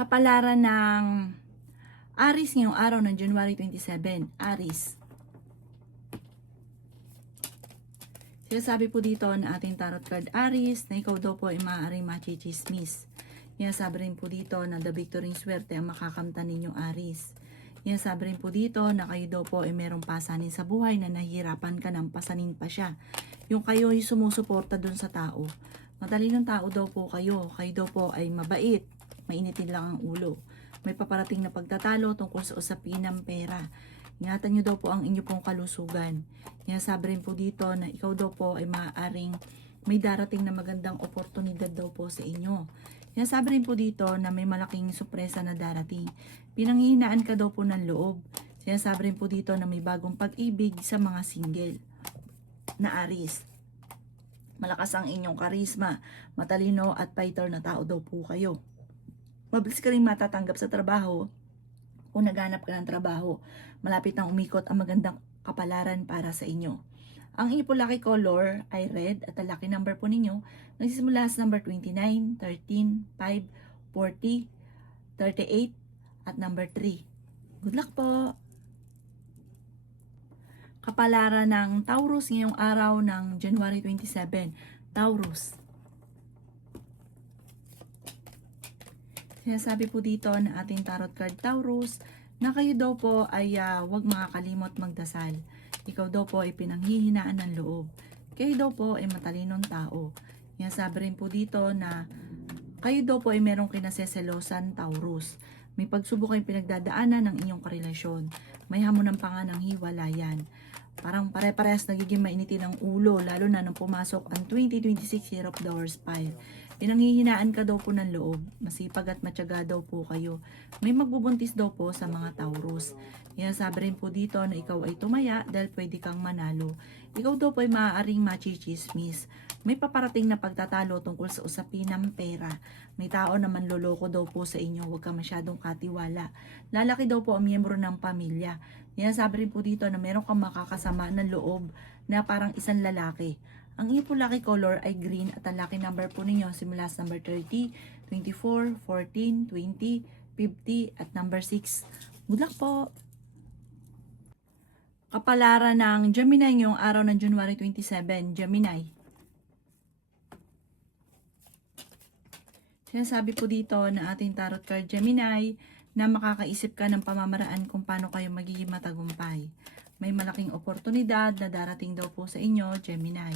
Kapalaran ng Aries ngayong araw ng January 27. Aries. Sinasabi po dito na ating tarot card Aries na ikaw daw po ay maaaring machichismis. Sinasabi rin po dito na the victory swerte ang makakamtan ninyong Aries. Sinasabi rin po dito na kayo daw po ay merong pasanin sa buhay na nahihirapan ka ng pasanin pa siya. Yung kayo ay sumusuporta dun sa tao. Matalinong tao daw po kayo. Kayo daw po ay mabait. Mainitin lang ang ulo. May paparating na pagtatalo tungkol sa usapin ng pera. Ingatan nyo daw po ang inyo pong kalusugan. Sinasabi rin po dito na ikaw daw po ay maaaring may darating na magandang oportunidad daw po sa inyo. Sinasabi rin po dito na may malaking sorpresa na darating. Pinanghihinaan ka daw po ng loob. Sinasabi rin po dito na may bagong pag-ibig sa mga single na Aries. Malakas ang inyong karisma, matalino at fighter na tao daw po kayo. Mabilis ka rin matatanggap sa trabaho kung naghanap ka ng trabaho. Malapit nang umikot ang magandang kapalaran para sa inyo. Ang inyo po lucky color ay red at ang lucky number po ninyo nagsisimula sa number 29, 13, 5, 40, 38 at number 3. Good luck po! Kapalaran ng Taurus ngayong araw ng January 27. Taurus. Sinasabi po dito na ating tarot card Taurus na kayo daw po ay huwag makakalimot magdasal. Ikaw daw po ay pinanghihinaan ng loob. Kayo daw po ay matalinong tao. Sinasabi rin po dito na kayo daw po ay merong kinaseselosan Taurus. May pagsubok kayong pinagdadaanan ng inyong karelasyon. May hamunan pa nga ng hiwalayan. Parang pare-parehas nagiging mainitin ang ulo, lalo na nang pumasok ang 2026 Year of the Horse Fire. Pinanghihinaan ka daw po ng loob, masipag at matyaga daw po kayo. May magbubuntis daw po sa mga Taurus. Sabi rin po dito na ikaw ay tumaya dahil pwede kang manalo. Ikaw daw po ay maaaring machichismis. May paparating na pagtatalo tungkol sa usapin ng pera. May tao na manloloko daw po sa inyo, huwag ka masyadong katiwala. Lalaki daw po ang miyembro ng pamilya. Sabi rin po dito na meron kang makakasama ng loob na parang isang lalaki. Ang inyo po lucky color ay green at ang lucky number po ninyo simula sa number 30, 24, 14, 20, 50 at number 6. Good luck po! Kapalaran ng Gemini ngayong araw ng January 27. Gemini. Sinasabi po dito na ating tarot card Gemini na makakaisip ka ng pamamaraan kung paano kayo magiging matagumpay. May malaking oportunidad na darating daw po sa inyo, Gemini.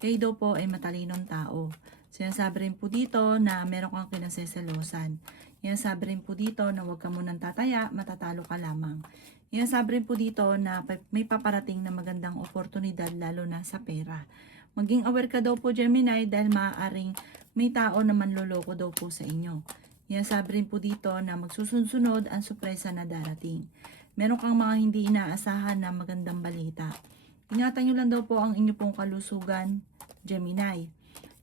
Kayo daw po ay matalinong tao. Sinasabi rin po dito na meron kang kinaseselosan. Sinasabi rin po dito na huwag ka munang tataya, matatalo ka lamang. Sinasabi rin po dito na may paparating na magandang oportunidad lalo na sa pera. Maging aware ka daw po, Gemini, dahil maaaring may tao na manloloko daw po sa inyo. Sinasabi rin po dito na magsusunod ang sorpresa na darating. Meron kang mga hindi inaasahan na magandang balita. Ingatan nyo lang daw po ang inyo pong kalusugan, Gemini.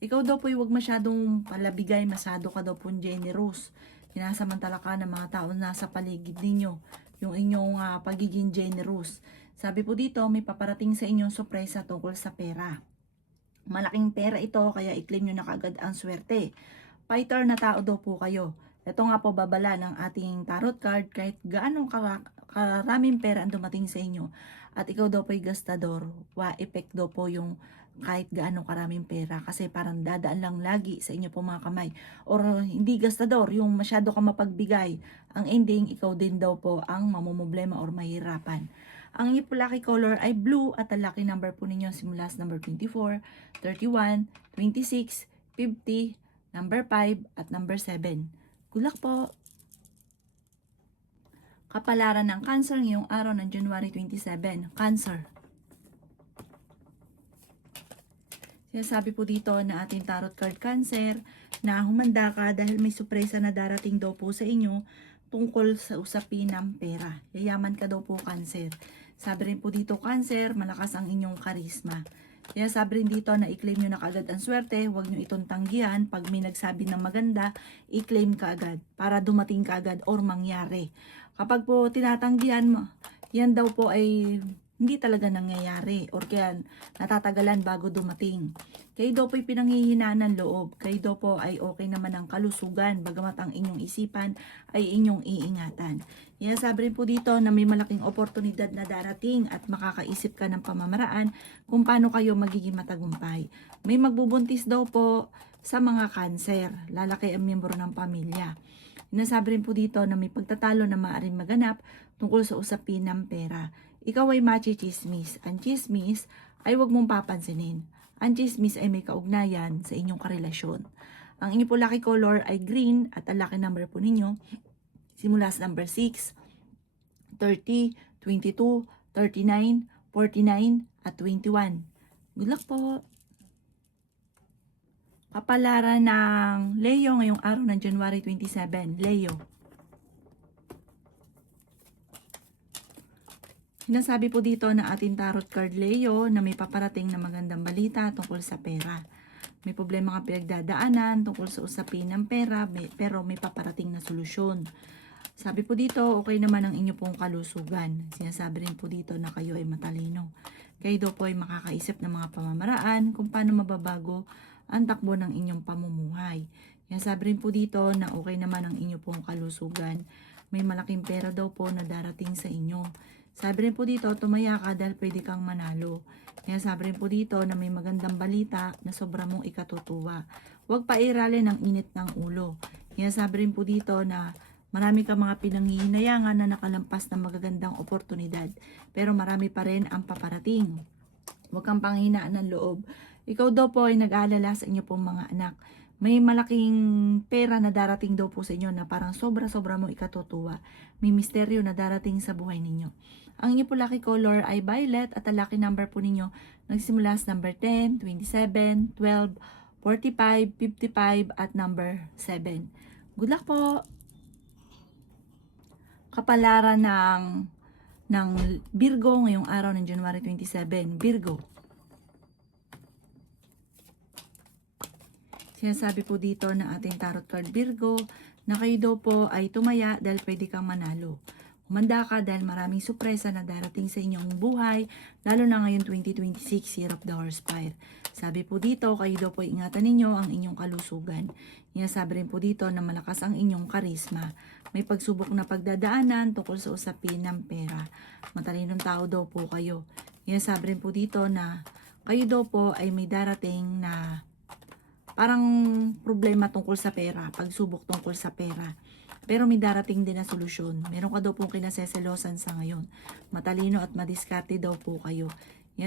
Ikaw daw po ay huwag masyadong palabigay, masyado ka daw po generous. Sinasamantala ka ng mga tao na nasa paligid ninyo, yung inyong pagiging generous. Sabi po dito, may paparating sa inyong sorpresa tungkol sa pera. Malaking pera ito, kaya i-claim nyo na kaagad ang swerte. Fighter na tao daw po kayo. Ito nga po babala ng ating tarot card kahit gaano karaming pera ang dumating sa inyo. At ikaw daw po ay gastador. Effect daw po yung kahit gaano karaming pera. Kasi parang dadaan lang lagi sa inyo po mga kamay. Or hindi gastador, yung masyado ka mapagbigay. Ang ending, ikaw din daw po ang mamumblema or mahirapan. Ang inyong lucky color ay blue at ang lucky number po ninyo simula sa number 24, 31, 26, 50, number 5 at number 7. Good luck po! Kapalaran ng Cancer ngayong araw ng January 27. Cancer. Sinasabi po dito na ating tarot card Cancer na humanda ka dahil may sorpresa na darating daw po sa inyo tungkol sa usapin ng pera. Yayaman ka daw po, Cancer. Sabi rin po dito, Cancer, malakas ang inyong karisma. Kaya sabi rin dito na i-claim nyo na kaagad ang swerte, huwag nyo itong tanggihan. Pag may nagsabi ng maganda, i-claim ka agad para dumating ka agad or mangyari. Kapag po tinatanggihan mo, yan daw po ay hindi talaga nangyayari or kaya natatagalan bago dumating. Kayo daw po'y pinanghihinaan ng loob. Kayo daw po ay okay naman ang kalusugan, bagamat ang inyong isipan ay inyong iingatan. Sabi rin po dito na may malaking oportunidad na darating at makakaisip ka ng pamamaraan kung paano kayo magiging matagumpay. May magbubuntis daw po sa mga cancer, lalaki ang miyembro ng pamilya. Sinasabi rin po dito na may pagtatalo na maaaring maganap tungkol sa usapin ng pera. Ikaw ay machi-chismis. Ang chismis ay huwag mong papansinin. Ang chismis ay may kaugnayan sa inyong karelasyon. Ang inyo po lucky color ay green at ang lucky number po ninyo simula sa number 6, 30, 22, 39, 49 at 21. Good luck po! Kapalaran ng Leo ngayong araw ng January 27. Leo. Sinasabi po dito na ating tarot card Leo na may paparating na magandang balita tungkol sa pera. May problema kang pinagdadaanan tungkol sa usapin ng pera pero may paparating na solusyon. Sabi po dito, okay naman ang inyo pong kalusugan. Sinasabi rin po dito na kayo ay matalino. Kayo daw po ay makakaisip ng mga pamamaraan kung paano mababago ang takbo ng inyong pamumuhay. Sinasabi rin po dito na okay naman ang inyo pong kalusugan. May malaking pera daw po na darating sa inyo. Sabi rin po dito, tumaya ka dahil pwede kang manalo. Sabi rin po dito na may magandang balita na sobra mong ikatutuwa. Huwag pairalin ang init ng ulo. Sabi rin po dito na marami kang mga pinanghihinayangan na nakalampas ng magagandang oportunidad. Pero marami pa rin ang paparating. Huwag kang panghinaan ng loob. Ikaw daw po ay nag-aalala sa inyo pong mga anak. May malaking pera na darating daw po sa inyo na parang sobra-sobra mo ikatutuwa. May misteryo na darating sa buhay ninyo. Ang inyo po lucky color ay violet at ang lucky number po ninyo nagsimula sa number 10, 27, 12, 45, 55 at number 7. Good luck po! Kapalaran ng Virgo ngayong araw ng January 27. Virgo. Sinasabi po dito na ating tarot card Virgo na kayo daw po ay tumaya dahil pwede kang manalo. Humanda ka dahil maraming sorpresa na darating sa inyong buhay, lalo na ngayon 2026, Year of the Horsefire. Sabi po dito, kayo daw po ingatan ninyo ang inyong kalusugan. Sabi rin po dito na malakas ang inyong karisma. May pagsubok na pagdadaanan tungkol sa usapin ng pera. Matalinong tao daw po kayo. Sabi rin po dito na kayo daw po ay may darating na parang problema tungkol sa pera, pagsubok tungkol sa pera. Pero may darating din na solusyon. Meron ka daw pong kinaseselosan sa ngayon. Matalino at madiskarte daw po kayo.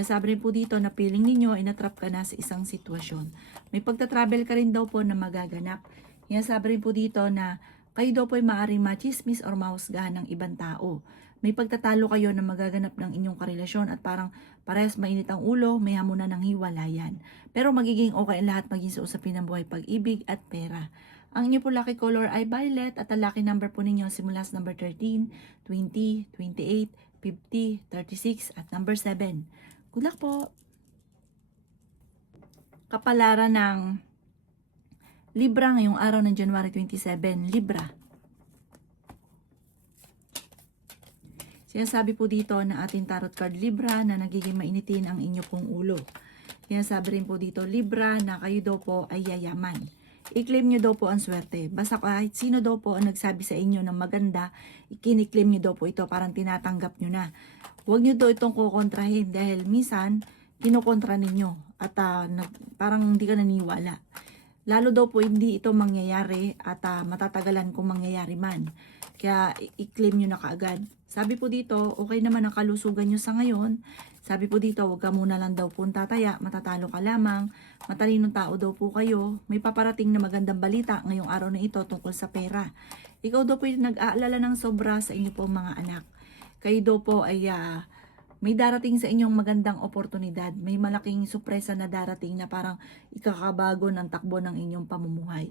Sabi rin po dito na feeling ninyo ay natrap ka na sa isang sitwasyon. May pagta-travel ka rin daw po na magaganap. Sabi rin po dito na kayo daw po ay maaaring machismis or mahusgahan ng ibang tao. May pagtatalo kayo na magaganap ng inyong karelasyon at parang parehas mainit ang ulo, may hamunan ng hiwalayan. Pero magiging okay ang lahat maging sa usapin ng buhay, pag-ibig at pera. Ang inyo po lucky color ay violet at ang lucky number po ninyo simula sa number 13, 20, 28, 50, 36 at number 7. Good luck po! Kapalaran ng Libra ngayong araw ng January 27. Libra. Sinasabi po dito na ating tarot card Libra na nagiging mainitin ang inyo pong ulo. Sinasabi rin po dito Libra na kayo daw po ay yayaman. I-claim nyo daw po ang swerte. Basta kahit sino daw po ang nagsabi sa inyo ng maganda, ikini-claim nyo daw po ito, parang tinatanggap nyo na. Huwag nyo daw itong kukontrahin dahil minsan kinukontra ninyo at parang hindi ka naniniwala. Lalo daw po hindi ito mangyayari at matatagalan kung mangyayari man. Kaya i-claim nyo na kaagad. Sabi po dito, okay naman ang kalusugan nyo sa ngayon. Sabi po dito, huwag ka muna lang daw po tataya, matatalo ka lamang. Matalinong tao daw po kayo. May paparating na magandang balita ngayong araw na ito tungkol sa pera. Ikaw daw po yung nag-aalala ng sobra sa inyo po mga anak. Kayo daw po ay may darating sa inyong magandang oportunidad. May malaking sorpresa na darating na parang ikakabago ng takbo ng inyong pamumuhay.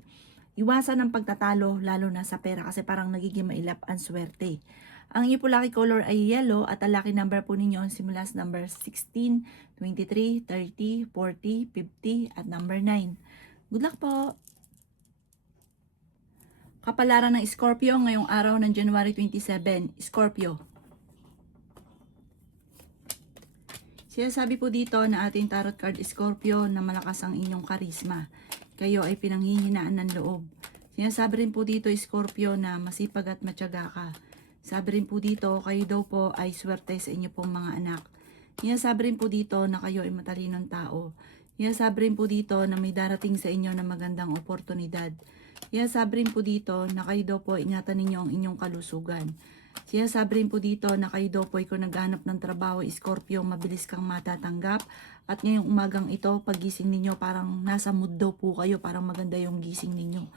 Iwasan ang pagtatalo lalo na sa pera kasi parang nagiging mailap ang swerte. Ang inyo po lucky color ay yellow at ang lucky number po ninyo simula sa number 16, 23, 30, 40, 50 at number 9. Good luck po! Kapalaran ng Scorpio ngayong araw ng January 27. Scorpio. Sinasabi po dito na ating tarot card Scorpio na malakas ang inyong karisma. Kayo ay pinanghihinaan ng loob. Sinasabi rin po dito Scorpio na masipag at matyaga ka. Sabi rin po dito, kayo daw po ay swerte sa inyo pong mga anak. Sinasabi rin po dito na kayo ay matalinong tao. Sinasabi rin po dito na may darating sa inyo na magandang oportunidad. Sinasabi rin po dito na kayo daw po ingatan ninyo ang inyong kalusugan. Sinasabi rin po dito na kayo daw po ay kung naghahanap ng trabaho, Scorpio, mabilis kang matatanggap. At ngayong umagang ito, paggising ninyo, parang nasa mood daw po kayo, parang maganda yung gising ninyo.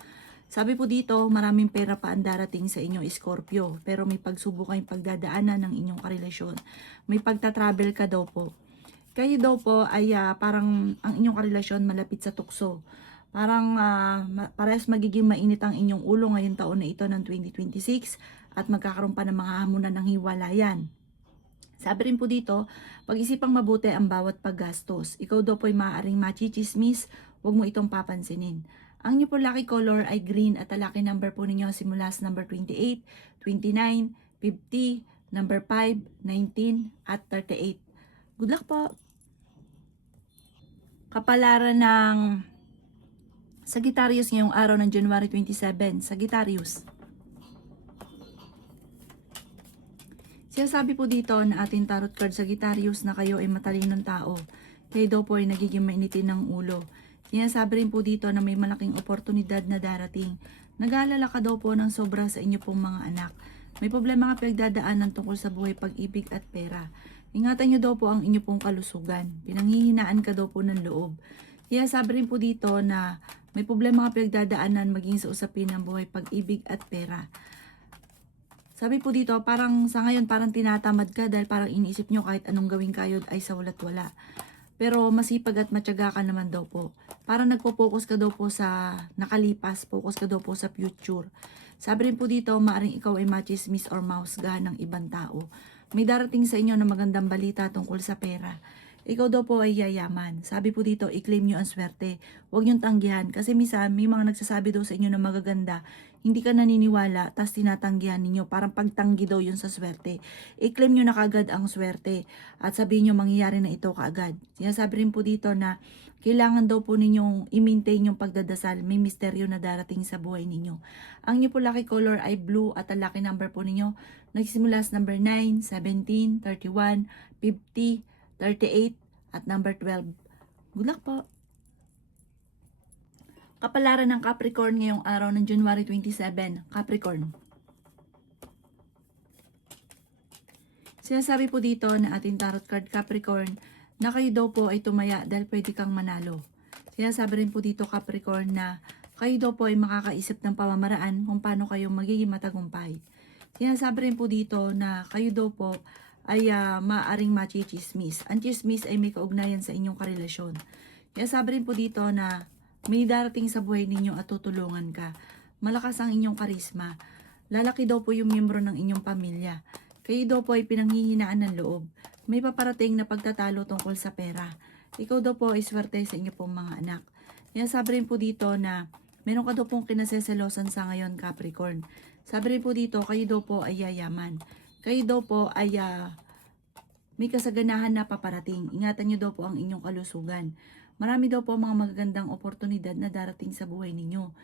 Sabi po dito, maraming pera pa ang darating sa inyo, Scorpio. Pero may pagsubok kayong pagdadaanan ng inyong karelasyon. May pagta-travel ka daw po. Kayo daw po ay parang ang inyong karelasyon malapit sa tukso. Parang parehas magiging mainit ang inyong ulo ngayong taon na ito ng 2026 at magkakaroon pa ng mga hamunan ng hiwalayan. Sabi rin po dito, pag-isipang mabuti ang bawat paggastos. Ikaw daw po ay maaaring machichismis, huwag mo itong papansinin. Ang inyo po lucky color ay green at ang lucky number po ninyo simula sa number 28, 29, 50, number 5, 19, at 38. Good luck po! Kapalaran ng Sagittarius ngayong araw ng January 27. Sagittarius. Sinasabi po dito na ating tarot card Sagittarius na kayo ay matalinong tao. Kayo daw po ay nagiging mainitin ng ulo. Sinasabi rin po dito na may malaking oportunidad na darating. Nag-aalala ka daw po ng sobra sa inyo pong mga anak. May problema ka pinagdadaanan tungkol sa buhay, pag-ibig at pera. Ingatan nyo daw po ang inyo pong kalusugan. Pinanghihinaan ka daw po ng loob. Sinasabi rin po dito na may problema ka pinagdadaanan maging sa usapin ng buhay, pag-ibig at pera. Sabi po dito, parang sa ngayon parang tinatamad ka dahil parang iniisip nyo kahit anong gawin kayo ay sa walat wala. Pero masipag at matyaga ka naman daw po. Parang nagpo-focus ka daw po sa nakalipas, focus ka daw po sa future. Sabi rin po dito, maaring ikaw ay machismis or mausgahan ng ibang tao. May darating sa inyo na magandang balita tungkol sa pera. Ikaw daw po ay yayaman. Sabi po dito, i-claim nyo ang swerte. Huwag nyo tanggihan. Kasi minsan, may mga nagsasabi daw sa inyo na magaganda. Hindi ka naniniwala, tas tinatanggihan ninyo. Parang pagtanggi daw yun sa swerte. I-claim nyo na kaagad ang swerte. At sabihin nyo, mangyayari na ito kaagad. Sinasabi rin po dito na kailangan daw po ninyong i-maintain yung pagdadasal. May misteryo na darating sa buhay ninyo. Ang inyo po lucky color ay blue at ang lucky number po ninyo nagsisimula sa number 9, 17, 31, 50, 38, at number 12. Good luck po! Kapalaran ng Capricorn ngayong araw ng January 27. Capricorn. Sinasabi po dito na ating tarot card Capricorn na kayo daw po ay tumaya dahil pwede kang manalo. Sinasabi rin po dito Capricorn na kayo daw po ay makakaisip ng pamamaraan kung paano kayo magiging matagumpay. Sinasabi rin po dito na kayo daw po ay maaaring machismis. Ang chismis ay may kaugnayan sa inyong karelasyon. Sinasabi rin po dito na may darating sa buhay ninyo at tutulungan ka. Malakas ang inyong karisma. Lalaki daw po yung miyembro ng inyong pamilya. Kayo daw po ay pinanghihinaan ng loob. May paparating na pagtatalo tungkol sa pera. Ikaw daw po ay swerte sa inyo pong mga anak. Sinasabi rin po dito na meron ka daw pong kinaseselosan sa ngayon, Capricorn. Sabi rin po dito, kayo daw po ay yayaman. Kayo daw po ay may kasaganahan na paparating. Ingatan nyo daw po ang inyong kalusugan. Marami daw po mga magagandang oportunidad na darating sa buhay ninyo.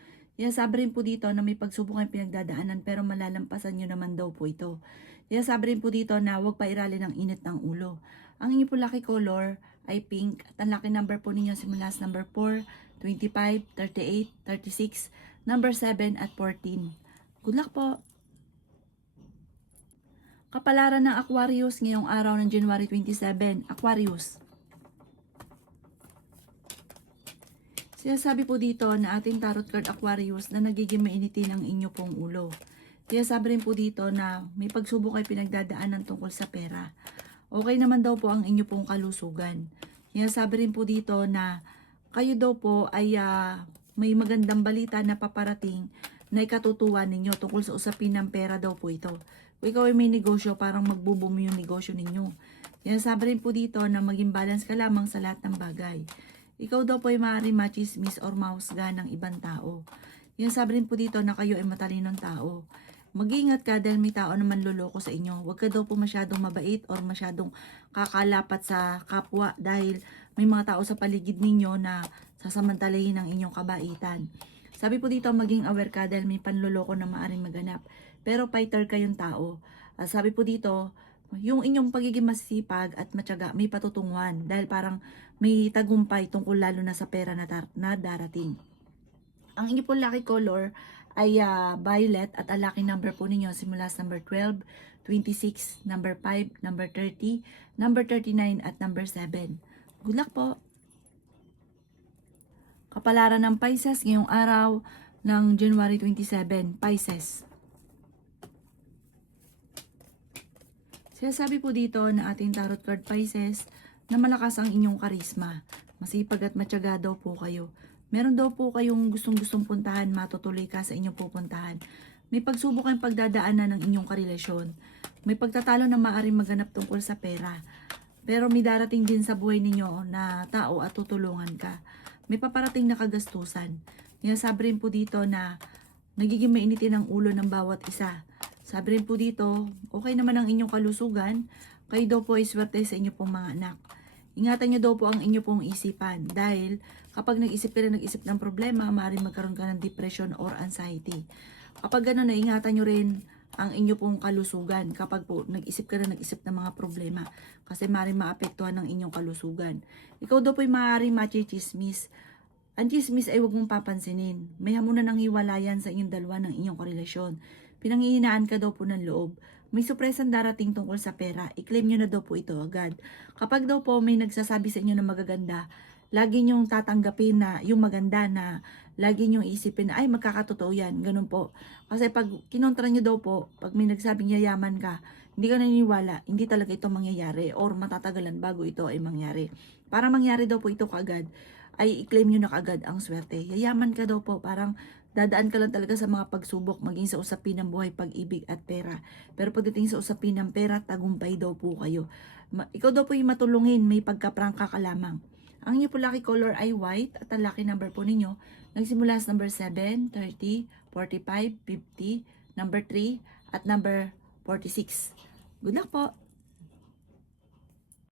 Sabi rin po dito na may pagsubok kayong pinagdadaanan pero malalampasan nyo naman daw po ito. Sabi rin po dito na huwag pairalin ang init ng ulo. Ang inyong po lucky color ay pink at ang lucky number po ninyo simula sa number 4, 25, 38, 36, number 7 at 14. Good luck po! Kapalaran ng Aquarius ngayong araw ng January 27. Aquarius. Sinasabi po dito na ating tarot card Aquarius na nagiging mainitin ang inyo pong ulo. Sinasabi rin po dito na may pagsubok ay pinagdadaanan tungkol sa pera. Okay naman daw po ang inyo pong kalusugan. Sinasabi rin po dito na kayo daw po ay may magandang balita na paparating na ikatutuwa ninyo tungkol sa usapin ng pera daw po ito. Kung ikaw ay may negosyo, parang magbo-boom yung negosyo ninyo. Sinasabi rin po dito na maging balance ka lamang sa lahat ng bagay. Ikaw daw po ay maaaring machismis or mahusgahan ng ibang tao. Sinasabi rin po dito na kayo ay matalinong tao. Mag-iingat ka dahil may tao na manloloko sa inyo. Huwag ka daw po masyadong mabait or masyadong kakalapat sa kapwa dahil may mga tao sa paligid ninyo na sasamantalahin ang inyong kabaitan. Sabi po dito, maging aware ka dahil may panloloko na maaaring maganap. Pero fighter kayong tao. Sabi po dito, yung inyong pagiging masipag at matyaga may patutunguhan dahil parang may tagumpay tungkol lalo na sa pera na darating. Ang inyo po lucky color ay violet at ang lucky number po ninyo simula sa number 12, 26, number 5, number 30, number 39 at number 7. Good luck po! Kapalaran ng Pisces ngayong araw ng January 27, Pisces. Sinasabi po dito na ating tarot card Pisces na malakas ang inyong karisma. Masipag at matyaga daw po kayo. Meron daw po kayong gustong puntahan, matutuloy ka sa inyong pupuntahan. May pagsubok kayong pagdadaanan ng inyong karelasyon. May pagtatalo na maaaring maganap tungkol sa pera. Pero may darating din sa buhay ninyo na tao at tutulungan ka. May paparating na kagastusan. Kaya sabi rin po dito na nagiging mainitin ang ulo ng bawat isa. Sabi rin po dito, okay naman ang inyong kalusugan, kayo daw po ay swerte sa inyo pong mga anak. Ingatan nyo daw po ang inyo pong isipan dahil kapag nag-isip ka na nag-isip ng problema, maaaring magkaroon ka ng depression or anxiety. Kapag gano'n, ingatan nyo rin ang inyo pong kalusugan kapag po nag-isip ka na nag-isip ng mga problema kasi maaaring maapektuhan ng inyong kalusugan. Ikaw daw po ay maaaring machismis. Ang chismis ay huwag mong papansinin. May hamunan ng hiwalayan sa inyong dalawa ng inyong karelasyon. Pinanghihinaan ka daw po ng loob. May supresang darating tungkol sa pera. I-claim nyo na daw po ito agad. Kapag daw po may nagsasabi sa inyo na magaganda, lagi nyong tatanggapin na yung maganda na lagi nyong isipin na ay magkakatotoo yan. Ganun po. Kasi pag kinontra nyo daw po, pag may nagsabing yayaman ka, hindi ka naniniwala, hindi talaga ito mangyayari or matatagalan bago ito ay mangyari. Para mangyari daw po ito kaagad, ay i-claim nyo na kaagad ang swerte. Yayaman ka daw po, parang dadaan ka lang talaga sa mga pagsubok, maging sa usapin ng buhay, pag-ibig at pera. Pero pagdating sa usapin ng pera, tagumpay daw po kayo. Ikaw daw po yung matulungin, may pagkaprangka ka lamang. Ang inyo po lucky color ay white at ang lucky number po ninyo, nagsimula sa number 7, 30, 45, 50, number 3 at number 46. Good luck po!